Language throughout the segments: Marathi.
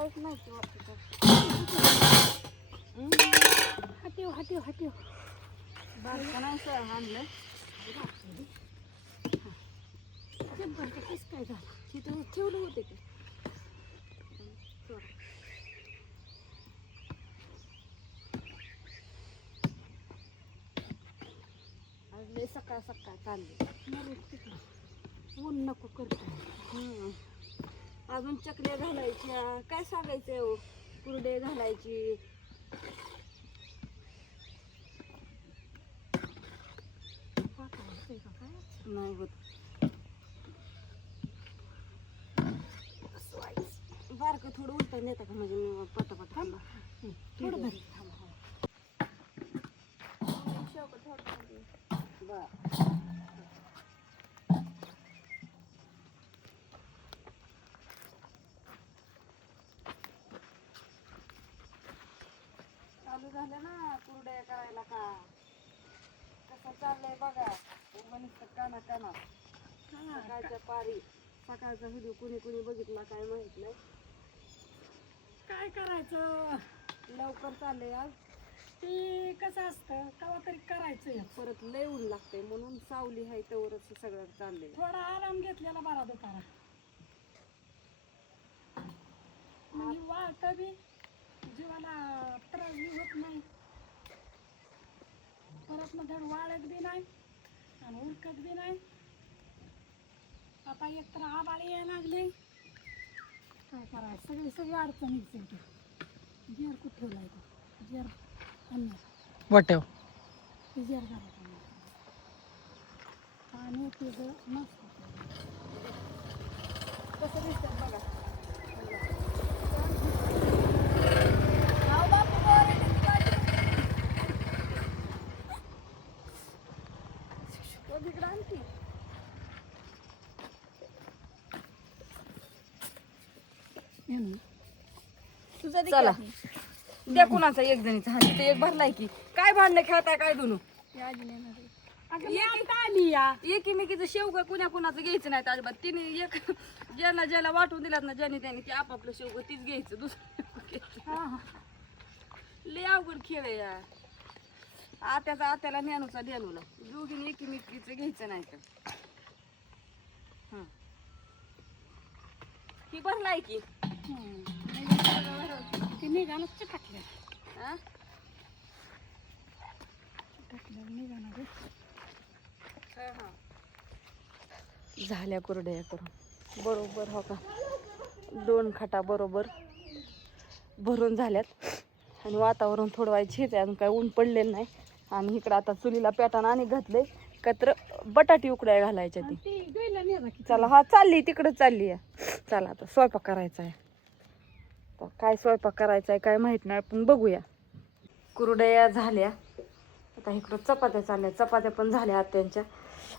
काहीच नाही वाटतं. हाटीव बारका नाही सर आणलं काय झालं तिथं ठेवलं होते की आज सकाळ चालले ऊन नको करतो. अजून चकल्या घालायच्या काय सांगायचंय हो, कुरडे घालायची. नाही होत बारकं थोडं उलटा नेता का म्हणजे मी पटापट थांबा थोडं बरं थांबा. चालू झालं ना कुरड्या करायला का कसं चाललंय बघा. काना काना सकाळच्या पारी सकाळचा व्हिडिओ कुणी बघितला काय माहित नाही. काय करायचं लवकर चाललंय आज. ते कसं असतं कवा तरी करायचं. परत लय ऊन लागतंय म्हणून सावली आहे तवरच सगळं चाललंय. थोडा आराम घेतलेला बरा दुपारा म्हणजे वाळत बी जीवाला त्रास बी होत नाही. परत मग धड वाळत बी नाही आणि उरकत बी नाही. आता एक तर आबाळ यायला लागले. काय करायचं सगळी अडचणीच आहे. जेर कुठं ठेवलाय तो जेर आणणार वाट्याव ते जेर घालायचं आणि त्याचं मस्त कसं दिसतं बघा. तिकडं आणखी तुझा चला त्या कुणाचा एक जणीचा हात ते एक भरलाय की काय भांडणं खेळताय काय दोन एकीमेकीचं शेवग कुणाचं घ्यायचं नाही अजिबात. तिने एक ज्याला वाटून दिलात ना ज्याने त्याने ते आपापलं शेवग तीच घ्यायचं दुसरं. लय अवघड खेळ आहे या. आत्याला ज्ञानूचा ध्यानूला दोघीने एकीमेकीचं घ्यायचं नाही तर ही भरलाय की ते निघालं टाकल्या हा निघालं झाल्या कुरड्या करून बरोबर हो का 2 खाटा बरोबर भरून झाल्यात. आणि वातावरण थोडं व्हायचेच आहे अजून काय ऊन पडलेलं नाही. आणि इकडं आता चुलीला पेटानं आणि घातलंय कत्र बटाटी उकड्या घालायच्या ती. चला हा चालली तिकडं चालली आहे. चला आता स्वयंपाक करायचा आहे. काय स्वयंपाक करायचा आहे काय माहित नाही पण बघूया. कुरड्या झाल्या आता इकडं चपात्या चालल्या. चपात्या पण झाल्या आत्यांच्या.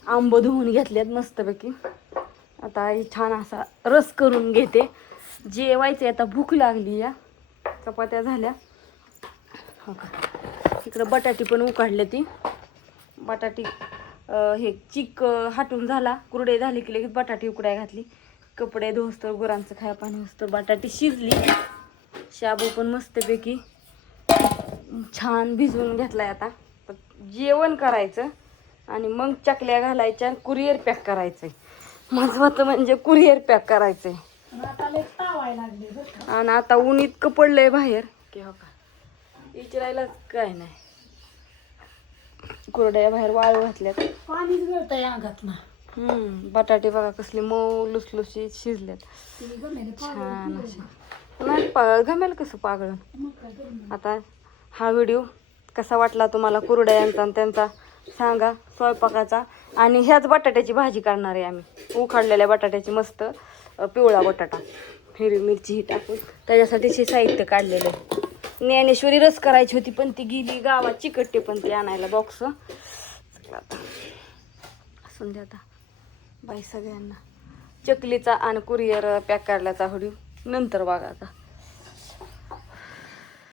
आंब धुवून घेतल्यात मस्तपैकी. आता छान असा रस करून घेते. जेवायचे आता भूक लागली या. चपात्या झाल्या हो का. इकडं बटाटी पण उकाडले ती बटाटी हे चिक हाटून झाला. कुरडे झाले की लगेच बटाटी उकडाय घातली. कपडे धुसतर गुरांचं खाया पाणी होसतर बटाटी शिजली. शाबू पण मस्तपैकी छान भिजवून घेतलाय. आता जेवण करायचं आणि मग चकल्या घालायच्या. कुरिअर पॅक करायचंय. महत्वाचं म्हणजे कुरिअर पॅक करायचंय. आणि आता ऊन इतकं पडलंय बाहेर की हो का विचारायला काय नाही. कुरड्या बाहेर वाळू घातल्यात. पाणीच गळतंय अंगात ना. बटाटे बघा कसले मऊ लुसलुशीत शिजल्यात छान असे. नाही घमेल कसं पागळ. आता हा व्हिडिओ कसा वाटला तुम्हाला कुरड्यांचा आणि त्यांचा सांगा स्वयंपाकाचा. आणि ह्याच बटाट्याची भाजी करणार आहे आम्ही. उखाडलेल्या बटाट्याची मस्त पिवळा बटाटा हिरवी मिरची ही टाकून त्याच्यासाठीचे साहित्य काढलेलं आहे. ज्ञानेश्वरी रस करायची होती पण ती गेली गावात चिकटते पण ती आणायला बॉक्स. असून द्या आता बाई सगळ्यांना. चकलीचा आणि कुरिअर पॅक काढल्याचा व्हिडिओ नंतर बघा आता.